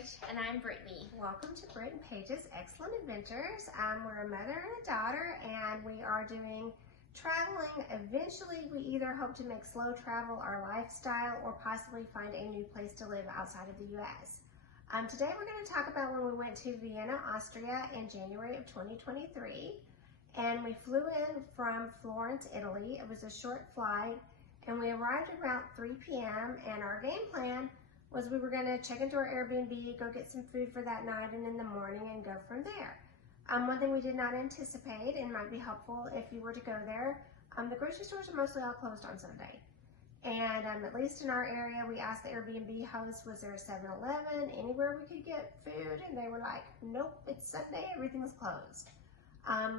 Paige. And I'm Brittany. Welcome to Britt and Paige's Excellent Adventures. We're a mother and a daughter, and we are doing traveling. Eventually, we either hope to make slow travel our lifestyle or possibly find a new place to live outside of the U.S. Today, we're going to talk about when we went to Vienna, Austria in January of 2023. And we flew in from Florence, Italy. It was a short flight, and we arrived around 3 p.m. And our game plan was we were going to check into our Airbnb, go get some food for that night and in the morning and go from there. One thing we did not anticipate, and might be helpful if you were to go there, the grocery stores are mostly all closed on Sunday. And at least in our area, we asked the Airbnb host, was there a 7-Eleven, anywhere we could get food? And they were like, nope, it's Sunday, everything's closed.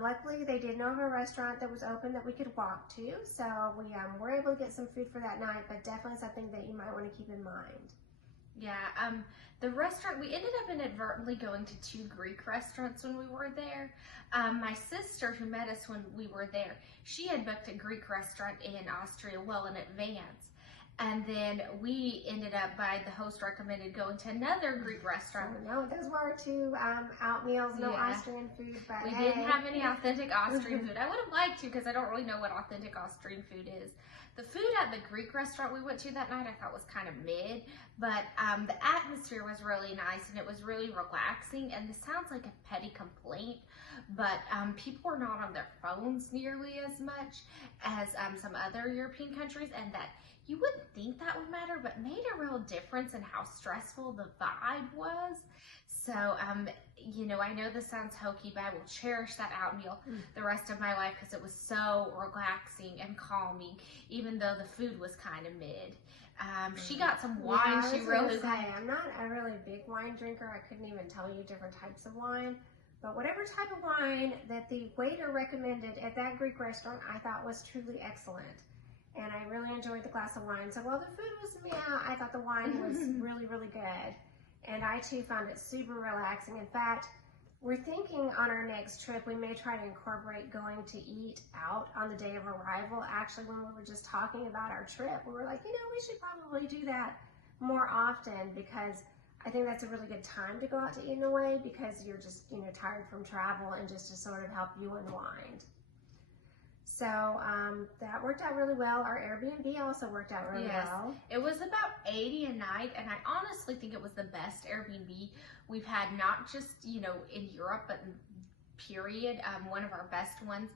Luckily, they did know of a restaurant that was open that we could walk to, so we were able to get some food for that night, but definitely something that you might want to keep in mind. Yeah, the restaurant, we ended up inadvertently going to 2 Greek restaurants when we were there. My sister, who met us when we were there, she had booked a Greek restaurant in Austria well in advance. And then we ended up, the host recommended going to another Greek restaurant. No, those were our 2 out meals, no Austrian food, but we didn't have any authentic Austrian food. I would have liked to, because I don't really know what authentic Austrian food is. The food at the Greek restaurant we went to that night I thought was kind of mid, but the atmosphere was really nice and it was really relaxing. And this sounds like a petty complaint, but people were not on their phones nearly as much as some other European countries, and that you wouldn't think that would matter, but made a real difference in how stressful the vibe was. So, you know, I know this sounds hokey, but I will cherish that out meal the rest of my life because it was so relaxing and calming, even though the food was kind of mid. She got some wine. She really liked. I'm not a really big wine drinker. I couldn't even tell you different types of wine. But whatever type of wine that the waiter recommended at that Greek restaurant, I thought was truly excellent. And I really enjoyed the glass of wine. So while the food was meow, I thought the wine was really, really good. And I too found it super relaxing. In fact, we're thinking on our next trip, we may try to incorporate going to eat out on the day of arrival. Actually, when we were just talking about our trip, we were like, you know, we should probably do that more often, because I think that's a really good time to go out to eat in a way, because you're just, you know, tired from travel, and just to sort of help you unwind. So that worked out really well. Our Airbnb also worked out really well. It was about $80 a night, and I honestly think it was the best Airbnb we've had, not just, you know, in Europe, but period. One of our best ones.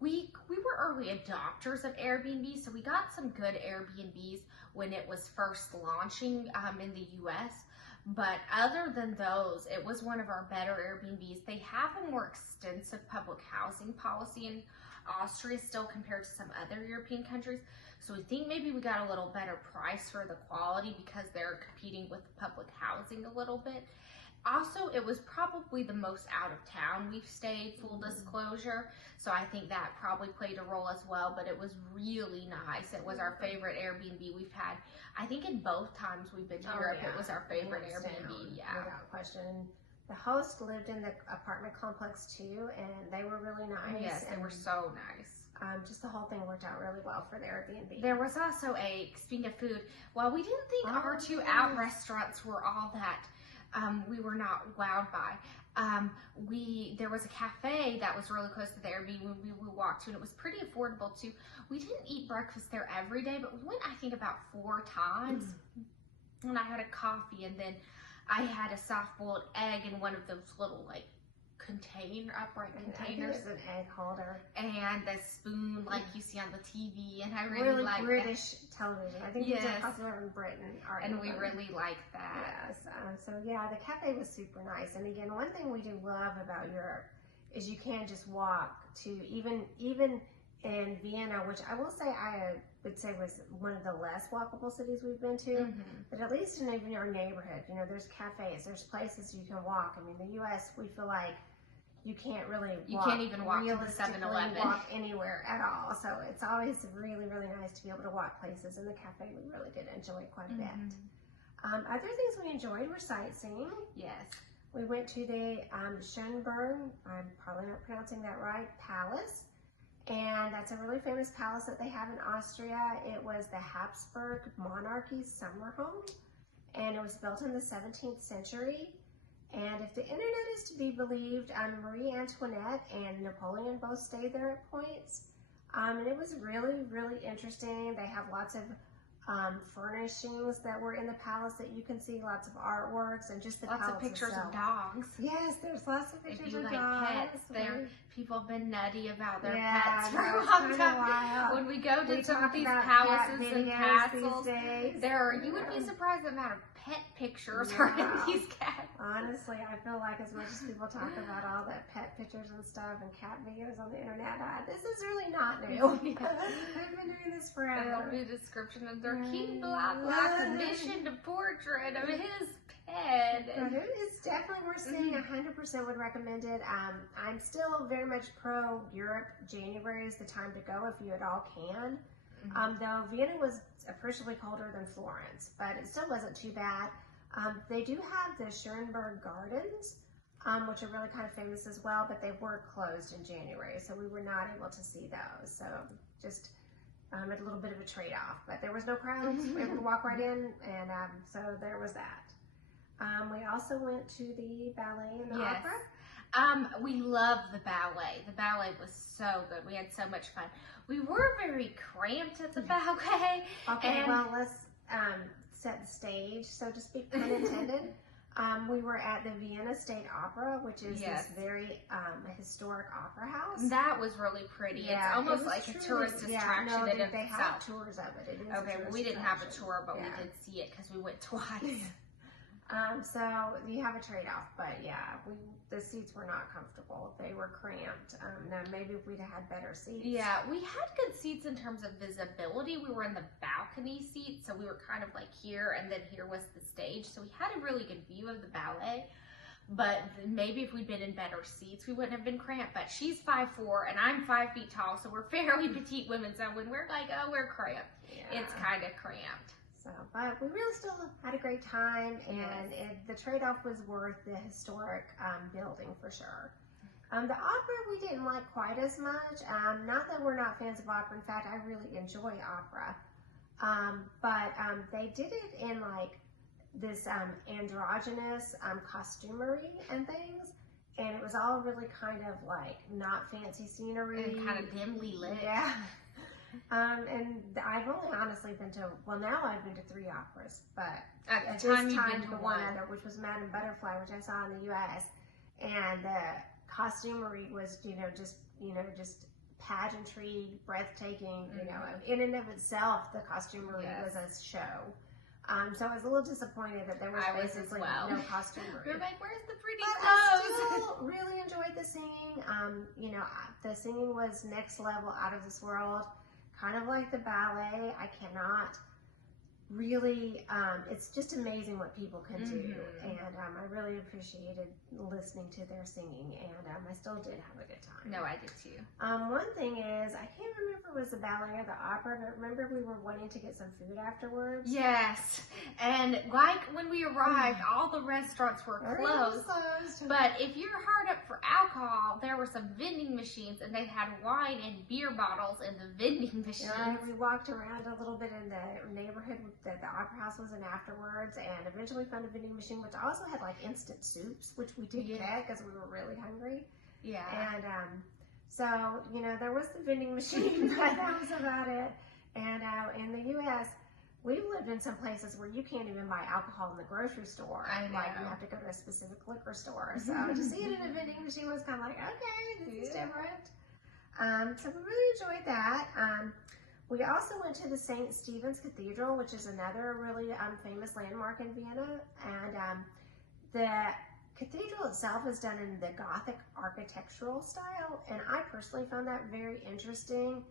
We were early adopters of Airbnb, so we got some good Airbnbs when it was first launching in the US. But other than those, it was one of our better Airbnbs. They have a more extensive public housing policy in Austria still compared to some other European countries. So we think maybe we got a little better price for the quality because they're competing with public housing a little bit. Also, it was probably the most out of town we've stayed, full disclosure. So I think that probably played a role as well, but it was really nice. It was our favorite Airbnb we've had. I think in both times we've been to Europe, it was our favorite Airbnb, without question. The host lived in the apartment complex too, and they were really nice. Yes, they were so nice. Just the whole thing worked out really well for the Airbnb. There was also speaking of food, while we didn't think our 2 out restaurants were all that, we were not wowed by. There was a cafe that was really close to the Airbnb we walked to, and it was pretty affordable too. We didn't eat breakfast there every day, but we went, I think, about 4 times. And I had a coffee, and then I had a soft-boiled egg in one of those little, like, upright containers. It was an egg holder. And the spoon, like you see on the TV, and I really liked British television. I think these are popular in Britain. And we really liked that. Yes. So yeah, the cafe was super nice. And again, one thing we do love about Europe is you can just walk to, even in Vienna, which I will say I would say was one of the less walkable cities we've been to, but at least in even your neighborhood, you know, there's cafes, there's places you can walk. I mean, the U.S., we feel like you can't really walk. You can't even walk to the 7-Eleven. Walk anywhere at all. So it's always really, really nice to be able to walk places. And the cafe we really did enjoy quite a bit. Other things we enjoyed were sightseeing. Yes. We went to the Schönbrunn, I'm probably not pronouncing that right, Palace. And that's a really famous palace that they have in Austria. It was the Habsburg monarchy's summer home. and it was built in the 17th century. And if the internet is to be believed, Marie Antoinette and Napoleon both stayed there at points. And it was really, really interesting. They have lots of furnishings that were in the palace that you can see, lots of artworks, and just the lots palace of pictures itself. of dogs. Yes, there's lots of pictures If you of like dogs. pets, people have been nutty about their Yeah, pets for a it's long kinda time. wild. When we go to We some talk of these about palaces cat and videos castles, these days. you would be surprised the amount of pet pictures Yeah. are in these cats. Honestly, I feel like as much as people talk about all the pet pictures and stuff and cat videos on the internet, this is really not new. I've been doing this forever. There'll be a description of their cute black commissioned a portrait of his pet. But it's definitely worth seeing. 100% would recommend it. I'm still very much pro Europe. January is the time to go if you at all can. Though Vienna was appreciably colder than Florence, but it still wasn't too bad. They do have the Schönberg Gardens, which are really kind of famous as well, but they were closed in January, so we were not able to see those. So just a little bit of a trade-off, but there was no crowds. We were able to walk right in, and so there was that. We also went to the ballet and the opera. We loved the ballet. The ballet was so good. We had so much fun. We were very cramped at the ballet. Okay, well, let's set the stage, so to speak, pun intended. We were at the Vienna State Opera, which is this very historic opera house. That was really pretty. Yeah, it's almost like a tourist attraction in they itself. have tours of it. It is okay, well, we didn't have a tour, but we did see it because we went twice. So you have a trade-off, but yeah, the seats were not comfortable. They were cramped. Now maybe if we'd had better seats. Yeah, we had good seats in terms of visibility. We were in the balcony seat, so we were kind of like here, and then here was the stage. So we had a really good view of the ballet. But maybe if we'd been in better seats, we wouldn't have been cramped. But she's 5'4", and I'm 5 feet tall, so we're fairly petite women. So when we're like, oh, we're cramped, it's kind of cramped. So, but we really still had a great time, and the trade-off was worth the historic building for sure. The opera we didn't like quite as much. Not that we're not fans of opera. In fact, I really enjoy opera. But they did it in like this androgynous costumery and things. And it was all really kind of like not fancy scenery. And kind of dimly lit. Yeah. And I've only honestly been to, well, now I've been to 3 operas, but at this time you've time been to one other, which was Madame Butterfly, which I saw in the U.S. And the costumery was, just pageantry, breathtaking, in and of itself, the costumery was a show. So I was a little disappointed that there was basically no costumery. You're like, where's the pretty clothes? I still really enjoyed the singing. The singing was next level, out of this world. Kind of like the ballet. I cannot really, it's just amazing what people can do. And I really appreciated listening to their singing, and I still did have a good time. No, I did too. One thing is, I can't remember if it was the ballet or the opera, but remember we were wanting to get some food afterwards? Yes, and like when we arrived, all the restaurants were closed. But if you're hard up for alcohol, there were some vending machines, and they had wine and beer bottles in the vending machines. Yeah, we walked around a little bit in the neighborhood that the opera house was in afterwards, and eventually found a vending machine which also had like instant soups, which we did get because we were really hungry. Yeah. And so there was the vending machine, but that was about it. And in the U.S., we've lived in some places where you can't even buy alcohol in the grocery store. I know. Like you have to go to a specific liquor store. So to see it in a vending machine was kind of like, okay, this is different. So we really enjoyed that. We also went to the St. Stephen's Cathedral, which is another really famous landmark in Vienna. And the cathedral itself is done in the Gothic architectural style. And I personally found that very interesting.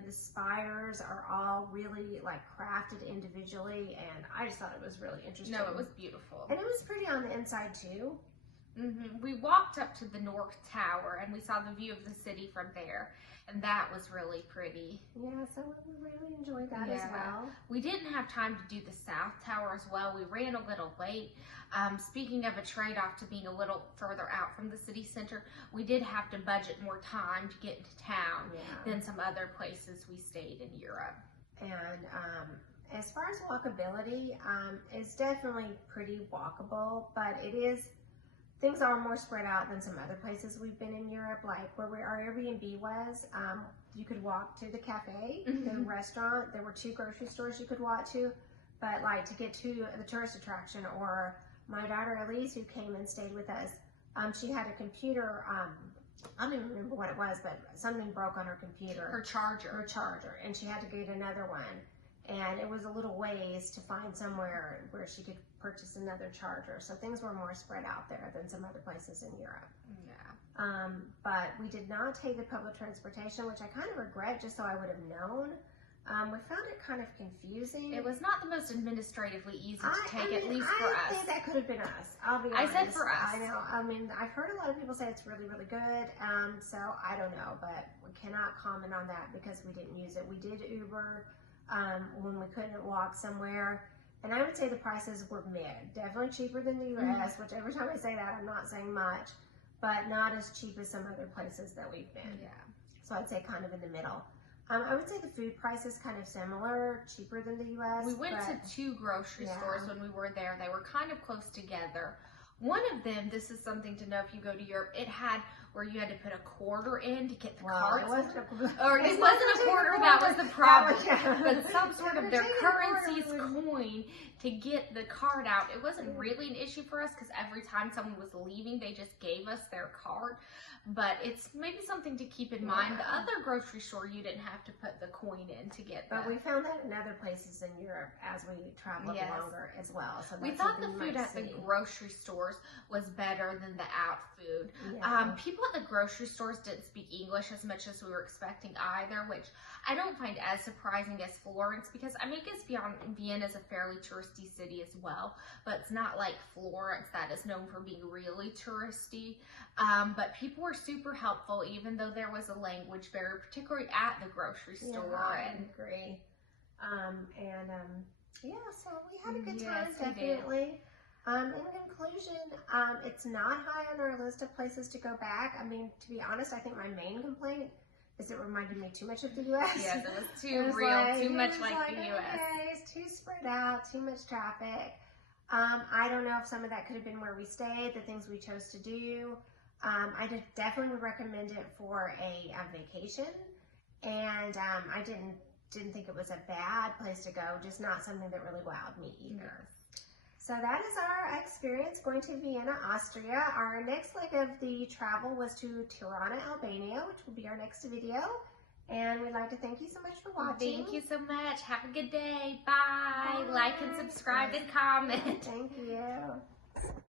The spires are all really like crafted individually. And I just thought it was really interesting. No, it was beautiful. And it was pretty on the inside too. We walked up to the North Tower and we saw the view of the city from there, and that was really pretty. Yeah, so we really enjoyed that as well. We didn't have time to do the South Tower as well. We ran a little late. Speaking of a trade-off to being a little further out from the city center, we did have to budget more time to get into town than some other places we stayed in Europe. As far as walkability, it's definitely pretty walkable, but things are more spread out than some other places we've been in Europe, like where our Airbnb was. You could walk to the cafe, the restaurant. There were 2 grocery stores you could walk to, but like to get to the tourist attraction, or my daughter Elise, who came and stayed with us, she had a computer, I don't even remember what it was, but something broke on her computer. Her charger. And she had to get another one. And it was a little ways to find somewhere where she could purchase another charger. So things were more spread out there than some other places in Europe. Yeah. But we did not take the public transportation, which I kind of regret, just so I would have known. We found it kind of confusing. It was not the most administratively easy to take, at least for us. I think that could have been us. I'll be honest. I said for us. I know. I mean, I've heard a lot of people say it's really, really good. So I don't know, but we cannot comment on that because we didn't use it. We did Uber when we couldn't walk somewhere. And I would say the prices were mid. Definitely cheaper than the US, which every time I say that, I'm not saying much, but not as cheap as some other places that we've been. Yeah. So I'd say kind of in the middle. I would say the food price is kind of similar, cheaper than the US. We went to 2 grocery stores when we were there. They were kind of close together. One of them, this is something to know if you go to Europe, it had where you had to put a quarter in to get the cards. It wasn't a quarter, that was the problem. But some sort of their currency's coin coin to get the card out. It wasn't really an issue for us because every time someone was leaving, they just gave us their card. But it's maybe something to keep in mind. The other grocery store, you didn't have to put the coin in to get that. But we found that in other places in Europe as we traveled longer as well. So we thought the food at the grocery stores was better than the out food. Yeah. People at the grocery stores didn't speak English as much as we were expecting either, which I don't find as surprising as Florence because I mean, I guess Vienna is a fairly touristy city as well, but it's not like Florence that is known for being really touristy. But people were super helpful, even though there was a language barrier, particularly at the grocery store. Yeah, I agree. So we had a good time, definitely. In conclusion, it's not high on our list of places to go back. I mean, to be honest, I think my main complaint is it reminded me too much of the U.S. Yes, it was too real, too much like the U.S. Okay, it's too spread out, too much traffic. I don't know if some of that could have been where we stayed, the things we chose to do. I definitely would recommend it for a vacation, and I didn't think it was a bad place to go, just not something that really wowed me either. So that is our experience going to Vienna, Austria. Our next leg of the travel was to Tirana, Albania, which will be our next video. And we'd like to thank you so much for watching. Thank you so much. Have a good day. Bye. Like and subscribe and comment. Thank you.